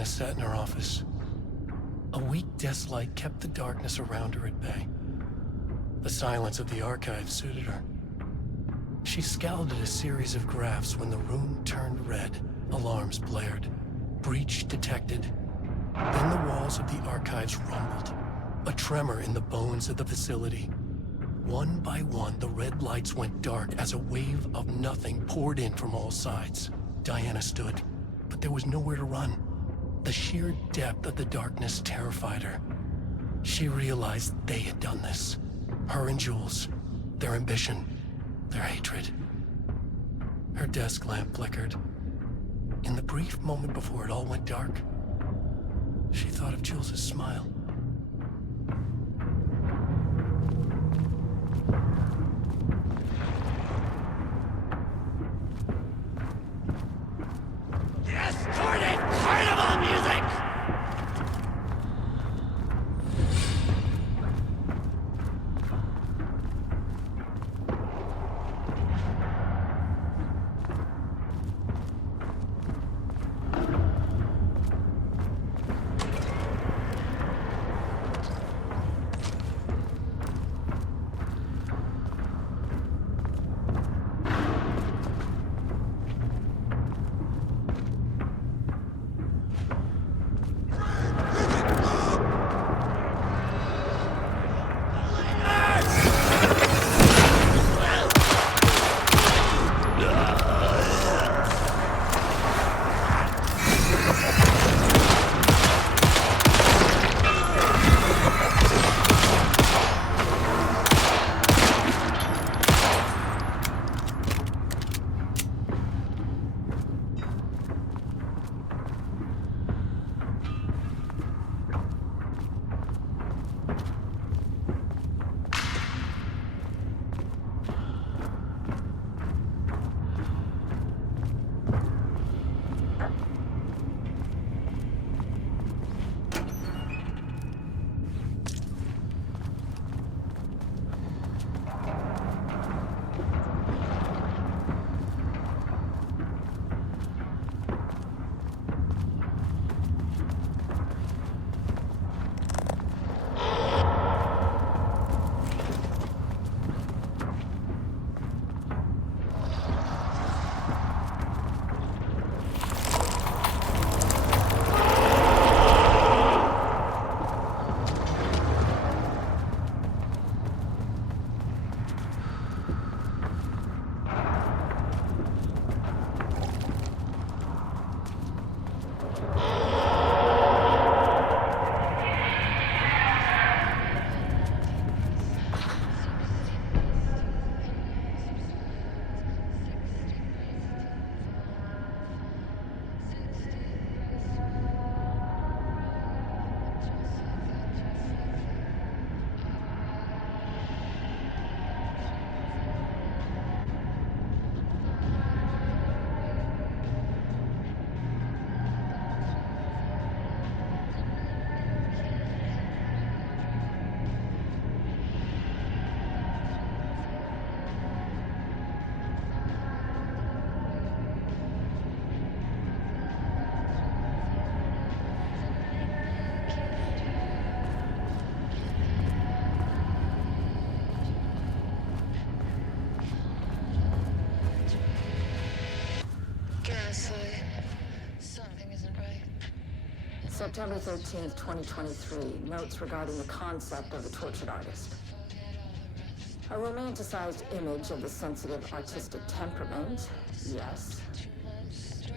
Diana sat in her office. A weak desk light kept the darkness around her at bay. The silence of the archive suited her. She scowled at a series of graphs when the room turned red. Alarms blared. Breach detected. Then the walls of the archives rumbled. A tremor in the bones of the facility. One by one, the red lights went dark as a wave of nothing poured in from all sides. Diana stood, but there was nowhere to run. The sheer depth of the darkness terrified her. She realized they had done this. Her and Jules. Their ambition. Their hatred. Her desk lamp flickered. In the brief moment before it all went dark, she thought of Jules' smile. Distorted carnival music! September 13th, 2023. Notes regarding the concept of the tortured artist. A romanticized image of the sensitive artistic temperament, yes.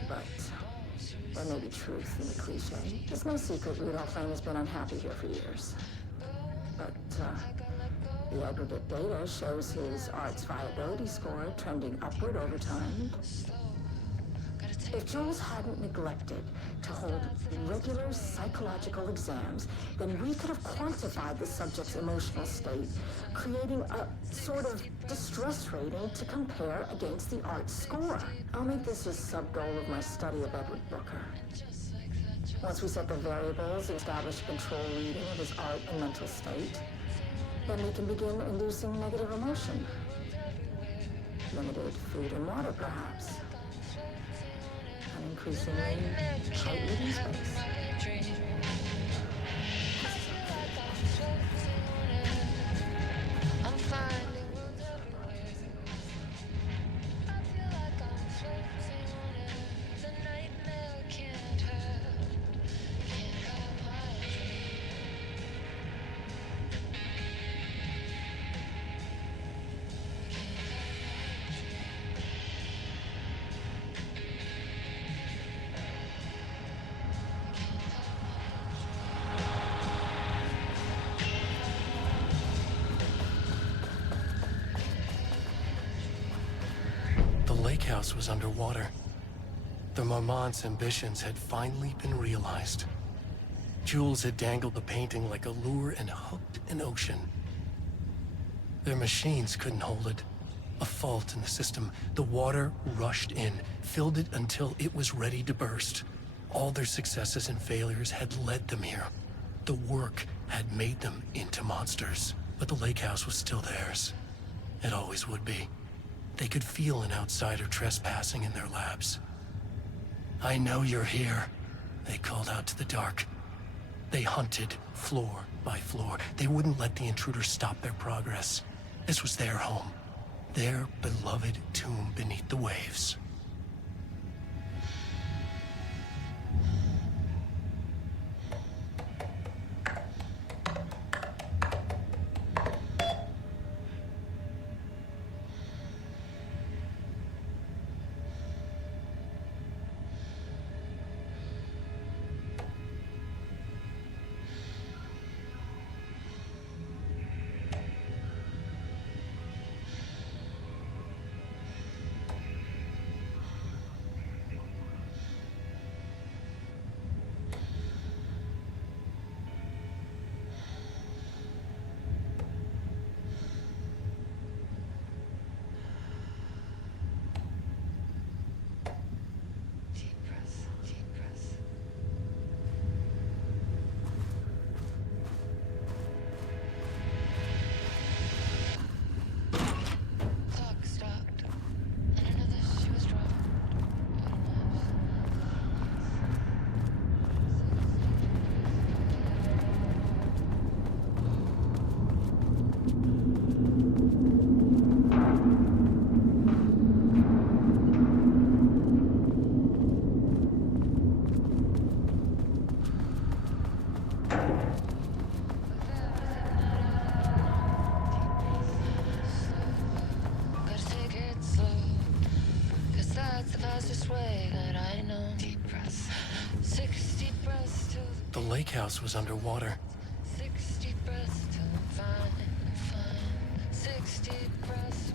But there may be truth in the cliche. It's no secret Rudolph Lane has been unhappy here for years. But the aggregate data shows his art's viability score trending upward over time. If Jules hadn't neglected to hold regular psychological exams, then we could have quantified the subject's emotional state, creating a sort of distress rating to compare against the art score. I'll make this a sub-goal of my study of Edward Booker. Once we set the variables, establish a control reading of his art and mental state, then we can begin inducing negative emotion. Limited food and water, perhaps. Increasingly tight living space. lake house was underwater. The Marmont's ambitions had finally been realized. Jules had dangled the painting like a lure and hooked an ocean. Their machines couldn't hold it. A fault in the system. The water rushed in, filled it until it was ready to burst. All their successes and failures had led them here. The work had made them into monsters. But the lake house was still theirs. It always would be. They could feel an outsider trespassing in their labs. "I know you're here," they called out to the dark. They hunted floor by floor. They wouldn't let the intruders stop their progress. This was their home, their beloved tomb beneath the waves. The lake house was underwater. 60 breaths till I'm fine. 60 breaths.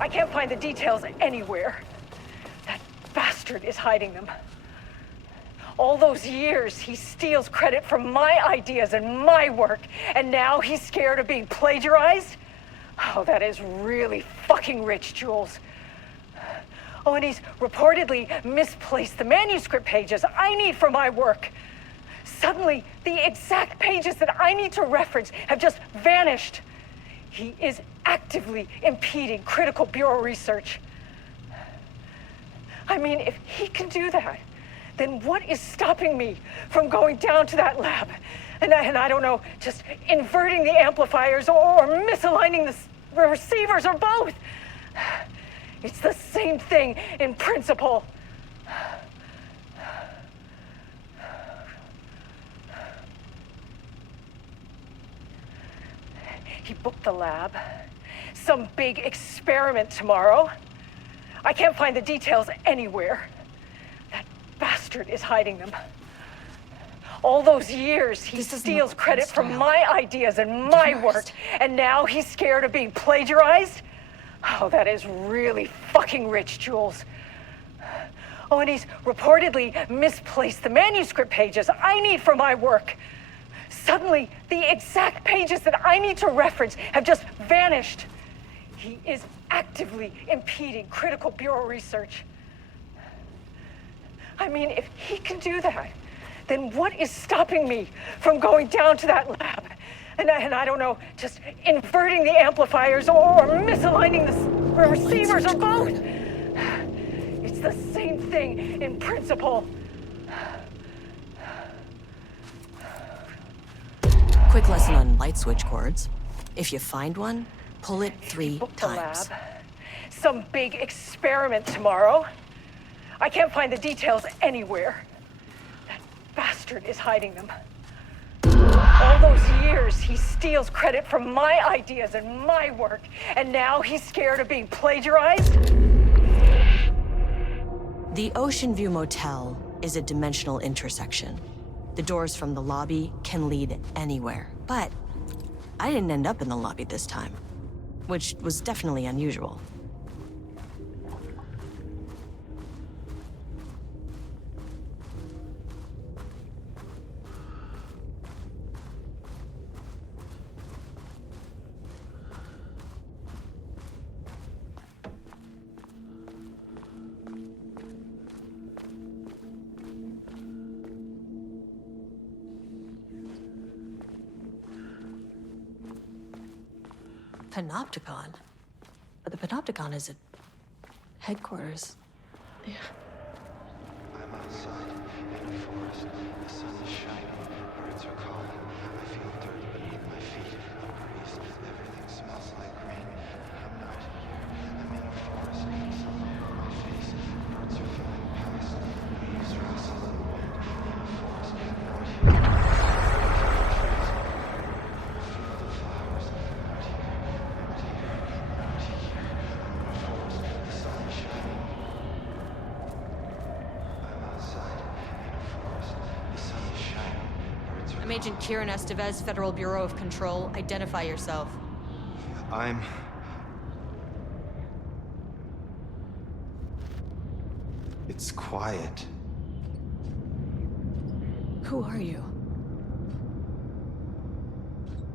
I can't find the details anywhere. That bastard is hiding them. All those years, he steals credit from my ideas and my work, and now he's scared of being plagiarized? Oh, that is really fucking rich, Jules. Oh, and he's reportedly misplaced the manuscript pages I need for my work. Suddenly, the exact pages that I need to reference have just vanished. He is actively impeding critical bureau research. I mean, if he can do that, then what is stopping me from going down to that lab? And I don't know, just inverting the amplifiers or misaligning the receivers or both. It's the same thing in principle. He booked the lab. Some big experiment tomorrow. I can't find the details anywhere. That bastard is hiding them. All those years, he steals credit from my ideas and my work, and now he's scared of being plagiarized? Oh, that is really fucking rich, Jules. Oh, and he's reportedly misplaced the manuscript pages I need for my work. Suddenly, the exact pages that I need to reference have just vanished. He is actively impeding critical bureau research. I mean, if he can do that, then what is stopping me from going down to that lab? And I don't know, just inverting the amplifiers or misaligning the receivers or both. It's the same thing in principle. Quick lesson on light switch cords. If you find one, pull it 3 Book the times. lab. Some big experiment tomorrow. I can't find the details anywhere. That bastard is hiding them. All those years, he steals credit from my ideas and my work, and now he's scared of being plagiarized? The Ocean View Motel is a dimensional intersection. The doors from the lobby can lead anywhere, but I didn't end up in the lobby this time, which was definitely unusual. Panopticon? But the Panopticon is at headquarters. Yeah. I'm outside in a forest. The sun is shining. Birds are calling. I feel dirt beneath my feet. A breeze. Everything smells like rain. I'm not here. I'm in a forest. Sun over my face. Birds are flying past. Leaves rustle in the wind. In a forest. Not here. Feel the flowers. Not here. Not here. Not here. I'm in a forest. The sun is shining. I'm outside in a forest. The sun is shining. Birds are I'm Agent Kieran Estevez, Federal Bureau of Control. Identify yourself. It's quiet. Who are you?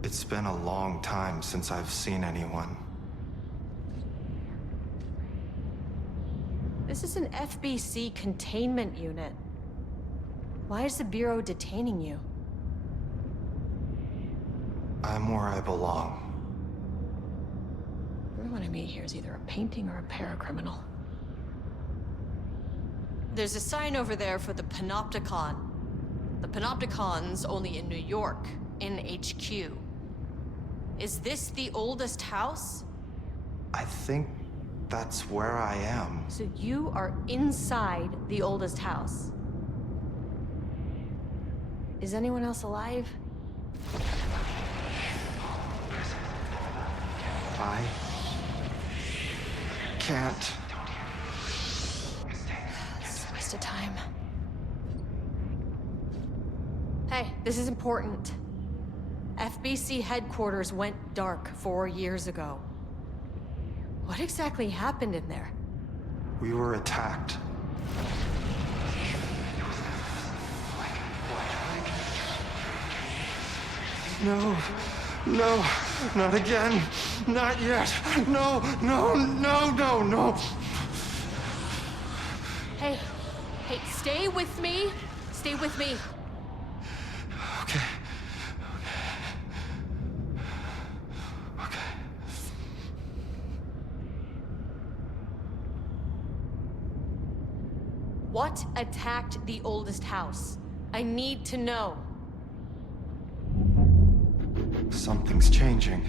It's been a long time since I've seen anyone. This is an FBC containment unit. Why is the Bureau detaining you? I'm where I belong. Everyone I meet here is either a painting or a paracriminal. There's a sign over there for the Panopticon. The Panopticon's only in New York, in HQ. Is this the oldest house? I think that's where I am. So you are inside the oldest house. Is anyone else alive? I can't. It's a waste of time. Hey, this is important. FBC headquarters went dark 4 years ago. What exactly happened in there? We were attacked. No, no, not again. Not yet. No, no, no, no, no. Hey, stay with me. Stay with me. Okay. Okay. What attacked the oldest house? I need to know. Something's changing.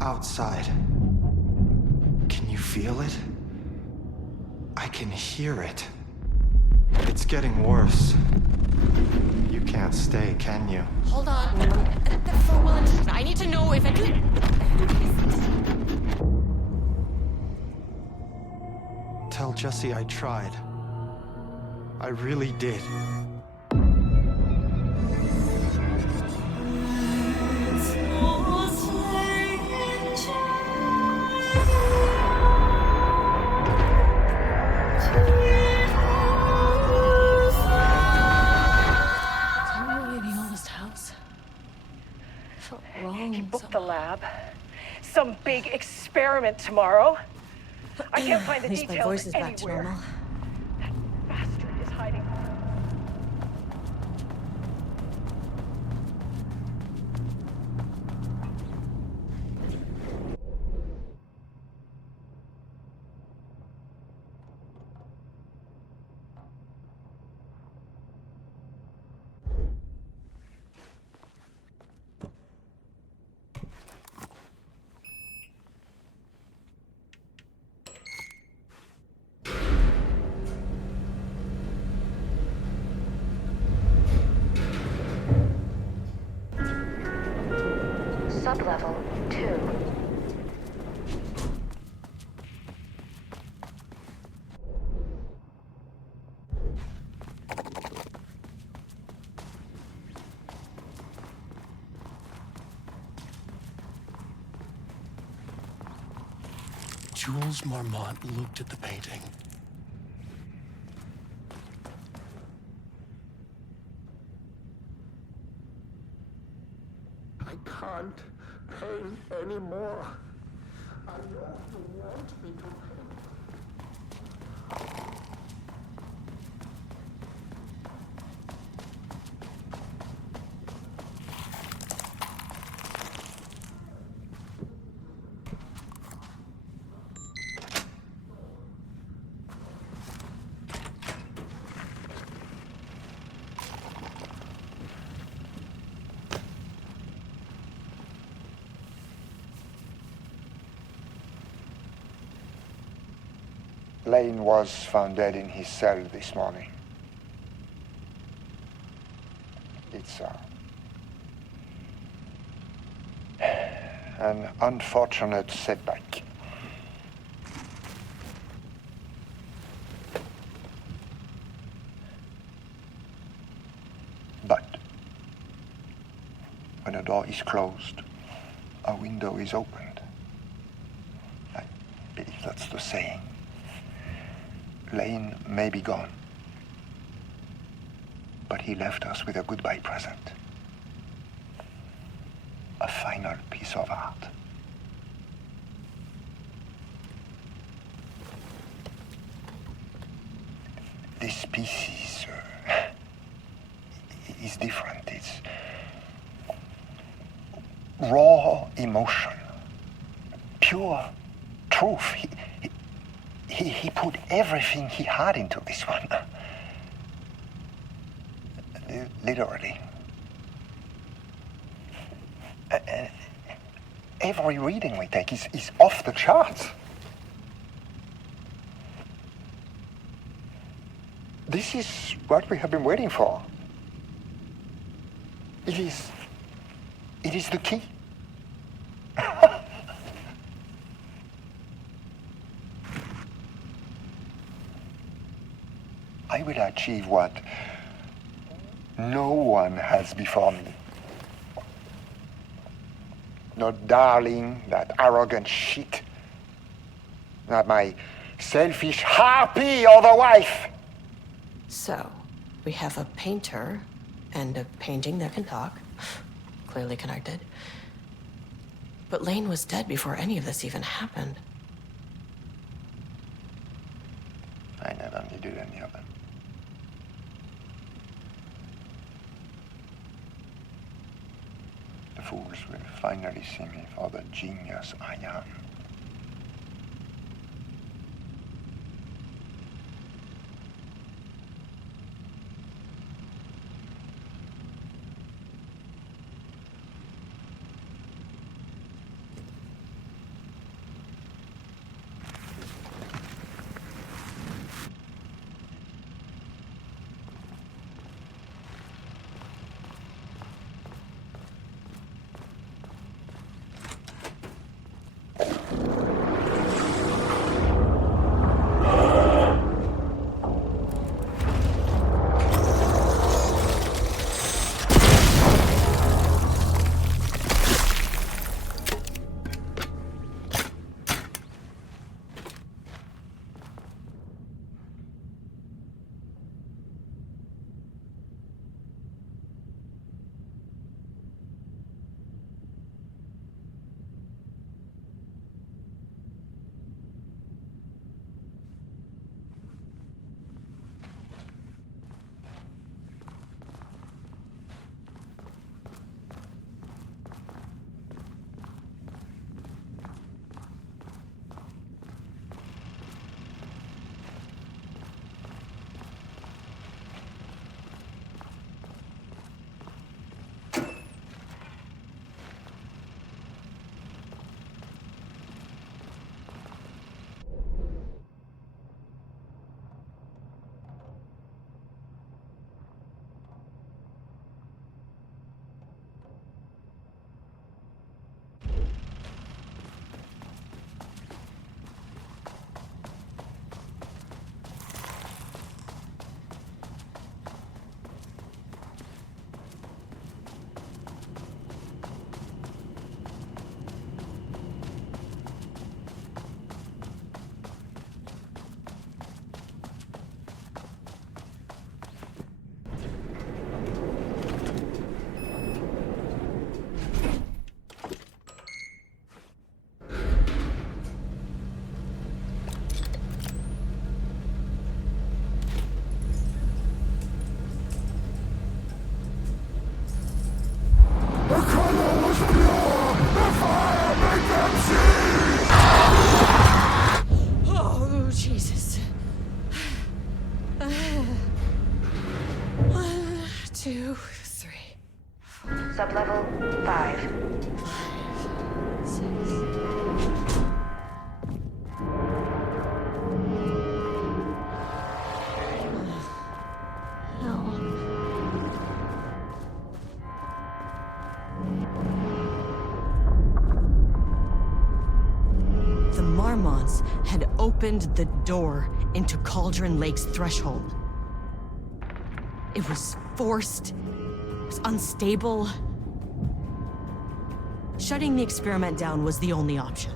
Outside. Can you feel it? I can hear it. It's getting worse. You can't stay, can you? Hold on. I need to know if Tell Jesse I tried. I really did. He booked the lab. Some big experiment tomorrow. I can't find the At least my details voice is back to anywhere. normal. That bastard is hiding. Jules Marmont looked at the painting. I can't paint anymore. I know you want me to paint. Lane was found dead in his cell this morning. It's an unfortunate setback. But when a door is closed, a window is opened. I believe that's the saying. Lane may be gone, but he left us with a goodbye present. A final piece of art. This piece is different. It's raw emotion, pure truth. He put everything he had into this one. Literally. Every reading we take is off the charts. This is what we have been waiting for. It is the key. I will achieve what no one has before me. Not darling, that arrogant shit. Not my selfish harpy or the wife. So, we have a painter and a painting that can talk. Clearly connected. But Lane was dead before any of this even happened. I never needed any of them. The fools will finally see me for the genius I am. 2, 3. Sublevel 5. 6. Hell. The Marmonts had opened the door into Cauldron Lake's threshold. It was forced, it was unstable. Shutting the experiment down was the only option.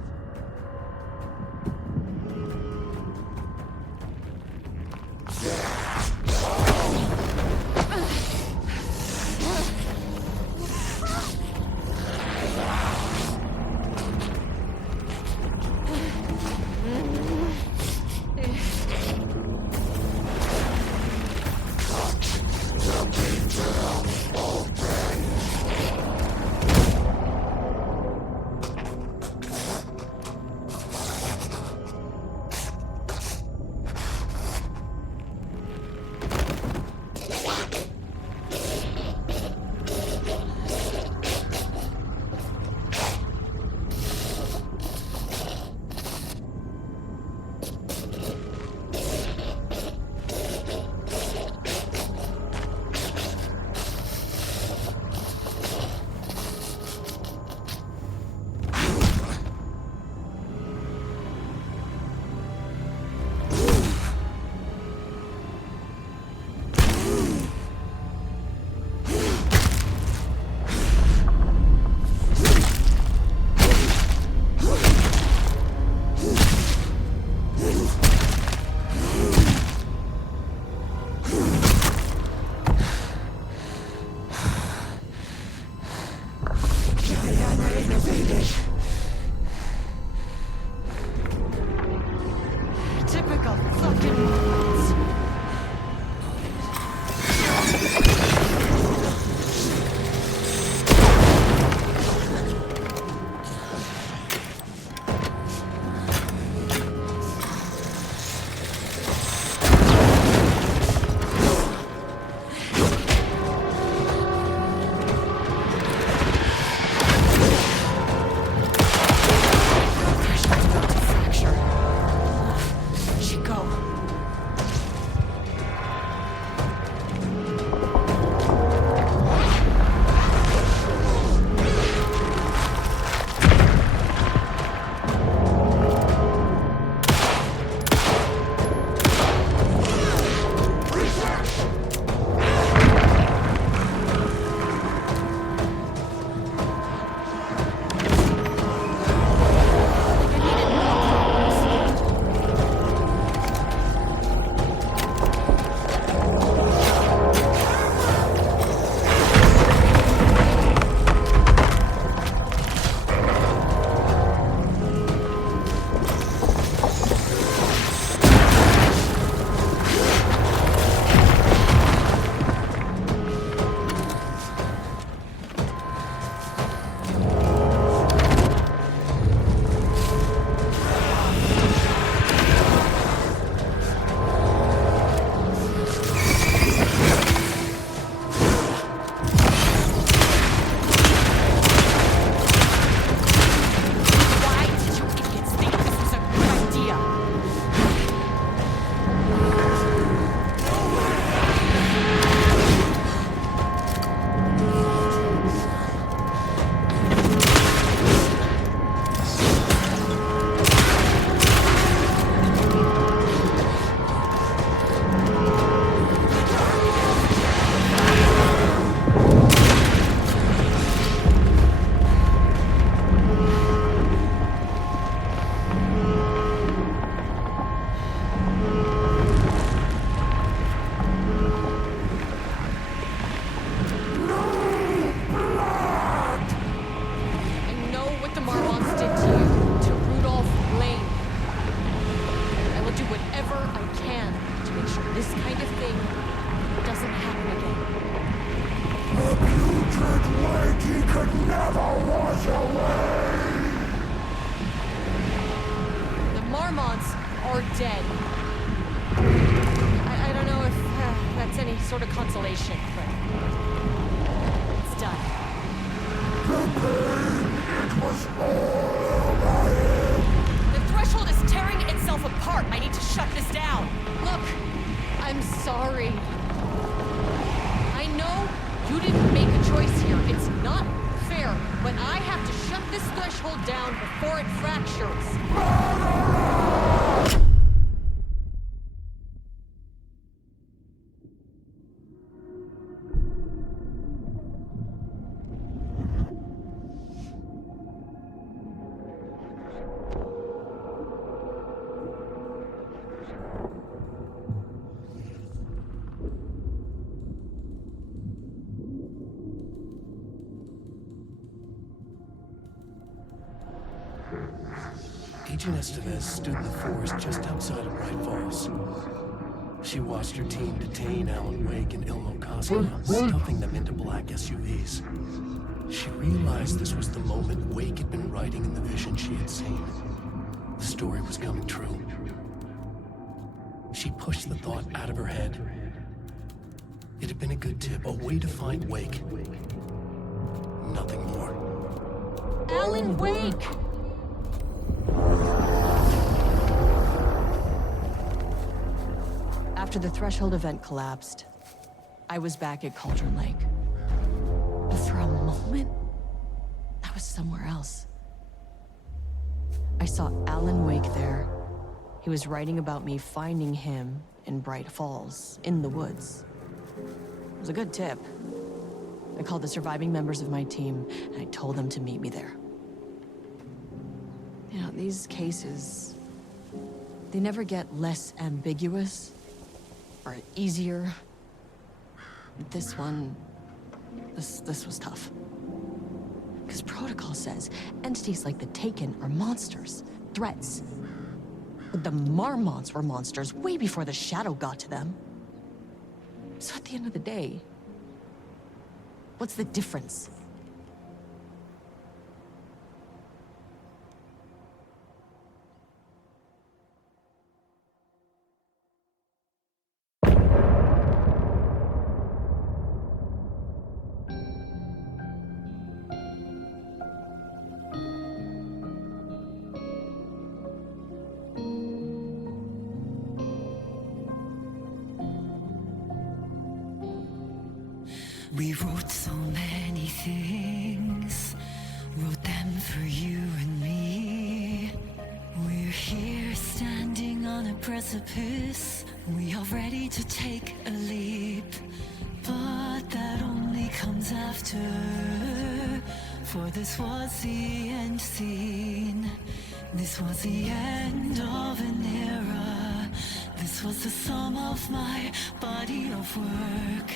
sort of consolation, but it's done. The threshold is tearing itself apart. I need to shut this down. Look, I'm sorry. I know you didn't make a choice here. It's not fair, but I have to shut this threshold down before it fractures. Agent Estevez stood in the forest just outside of Bright Falls. She watched her team detain Alan Wake and Ilmo Koskinen, stuffing them into black SUVs. She realized this was the moment Wake had been writing in the vision she had seen. The story was coming true. She pushed the thought out of her head. It had been a good tip, a way to find Wake. Nothing more. Alan Wake! After the threshold event collapsed, I was back at Cauldron Lake. But for a moment, I was somewhere else. I saw Alan Wake there. He was writing about me finding him in Bright Falls, in the woods. It was a good tip. I called the surviving members of my team, and I told them to meet me there. You know, these cases, they never get less ambiguous or easier. This one, this was tough. Because protocol says entities like the Taken are monsters, threats. But the Marmots were monsters way before the Shadow got to them. So at the end of the day, what's the difference? We wrote so many things, wrote them for you and me. We're here standing on a precipice, we are ready to take a leap. But that only comes after, for this was the end scene. This was the end of an era. This was the sum of my body of work.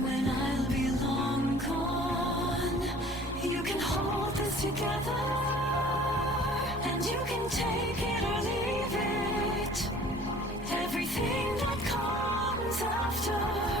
When I'll be long gone, you can hold this together, and you can take it or leave it. Everything that comes after